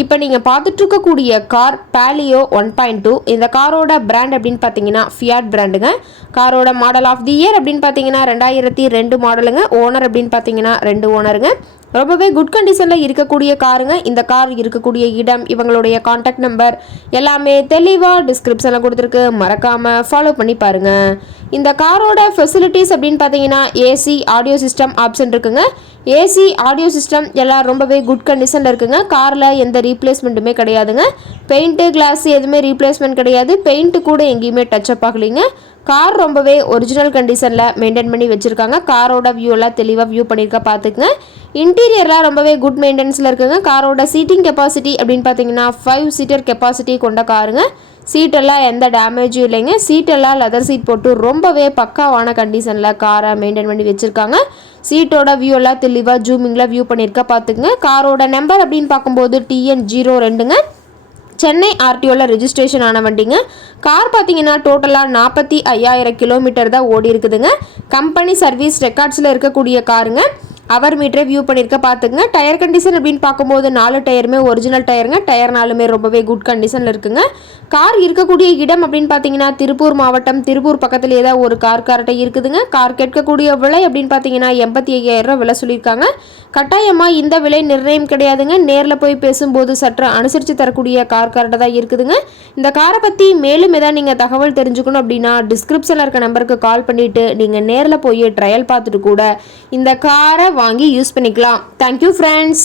இப்போ நீங்கள் பார்த்துட்டு இருக்கக்கூடிய car Palio one point two. இந்த காரோட பிராண்ட் அப்படின்னு பார்த்தீங்கன்னா ஃபியாட் பிராண்டுங்க காரோட மாடல் ஆஃப் தி இயர் அப்படின்னு பார்த்தீங்கன்னா ரெண்டாயிரத்தி ரெண்டு மாடலுங்க ஓனர் அப்படின்னு பார்த்தீங்கன்னா ரெண்டு ஓனருங்க ரொம்பவே குட் கண்டிஷனில் இருக்கக்கூடிய காருங்க. இந்த கார் இருக்கக்கூடிய இடம் இவங்களுடைய காண்டாக்ட் நம்பர் எல்லாமே தெளிவாக டிஸ்கிரிப்ஷனில் கொடுத்துருக்கு. மறக்காமல் ஃபாலோ பண்ணி பாருங்கள் இந்த காரோட ஃபெசிலிட்டிஸ் அப்படின்னு பார்த்தீங்கன்னா ஏசி ஆடியோ சிஸ்டம் ஆப்ஷன் இருக்குங்க. ஏசி ஆடியோ சிஸ்டம் எல்லாம் ரொம்பவே குட் கண்டிஷனில் இருக்குங்க. காரில் எந்த ரீப்ளேஸ்மெண்ட்டுமே கிடையாதுங்க. பெயிண்ட்டு கிளாஸ் எதுவுமே ரீப்ளேஸ்மெண்ட் கிடையாது. பெயிண்ட்டு கூட எங்கேயுமே டச்சப் ஆகலைங்க. கார் ரொம்பவே ஒரிஜினல் கண்டிஷனில் மெயின்டைன் பண்ணி வச்சுருக்காங்க. காரோட வியூ எல்லாம் தெளிவாக வியூ பண்ணியிருக்க பார்த்துக்குங்க. இன்டீரியர்லாம் ரொம்பவே குட் மெயின்டெனன்ஸில் இருக்குங்க. காரோட சீட்டிங் கெப்பாசிட்டி அப்படின்னு பார்த்தீங்கன்னா ஃபைவ் சீட்டர் கெப்பாசிட்டி கொண்ட காருங்க. சீட்டெல்லாம் எந்த டேமேஜும் இல்லைங்க. சீட்டெல்லாம் லெதர் சீட் போட்டு ரொம்பவே பக்காவான கண்டிஷனில் காரை மெயின்டைன் பண்ணி வச்சுருக்காங்க. சீட்டோட வியூ எல்லாம் தெளிவாக ஜூமிங்கில் வியூ பண்ணியிருக்க பார்த்துக்குங்க. காரோட நம்பர் அப்படின்னு பார்க்கும்போது டிஎன் ஜீரோ ரெண்டுங்க. சென்னை ஆர்டிஓவில் ரெஜிஸ்ட்ரேஷன் ஆன வண்டிங்க. கார் பார்த்தீங்கன்னா டோட்டலாக நாற்பத்தி ஐயாயிரம் கிலோமீட்டர் தான் ஓடி இருக்குதுங்க கம்பெனி சர்வீஸ் ரெக்கார்ட்ஸில் இருக்கக்கூடிய காருங்க அவர் மீட்டரை வியூ பண்ணியிருக்க பார்த்துக்குங்க. டயர் கண்டிஷன் அப்படின்னு பார்க்கும்போது நாலு டயருமே ஒரிஜினல் டயருங்க டயர் நாலுமே ரொம்பவே குட் கண்டிஷனில் இருக்குங்க. கார் இருக்கக்கூடிய இடம் அப்படின்னு பார்த்தீங்கன்னா திருப்பூர் மாவட்டம். திருப்பூர் பக்கத்துலேயே தான் ஒரு கார் கார்ட்டை இருக்குதுங்க. கார் கேட்கக்கூடிய விலை அப்படின்னு பார்த்தீங்கன்னா எண்பத்தி ஐயாயிரம் விலை சொல்லியிருக்காங்க. கட்டாயமாக இந்த விலை நிர்ணயம் கிடையாதுங்க. நேரில் போய் பேசும்போது சற்று அனுசரித்து தரக்கூடிய கார் கார்ட்டை தான் இருக்குதுங்க. இந்த காரை பற்றி மேலும் ஏதாவது நீங்கள் தகவல் தெரிஞ்சுக்கணும் அப்படின்னா டிஸ்கிரிப்ஷனில் இருக்க நம்பருக்கு கால் பண்ணிவிட்டு நீங்கள் நேரில் போய் ட்ரையல் பார்த்துட்டு கூட இந்த காரை வாங்கி யூஸ் பண்ணிக்கலாம். Thank you friends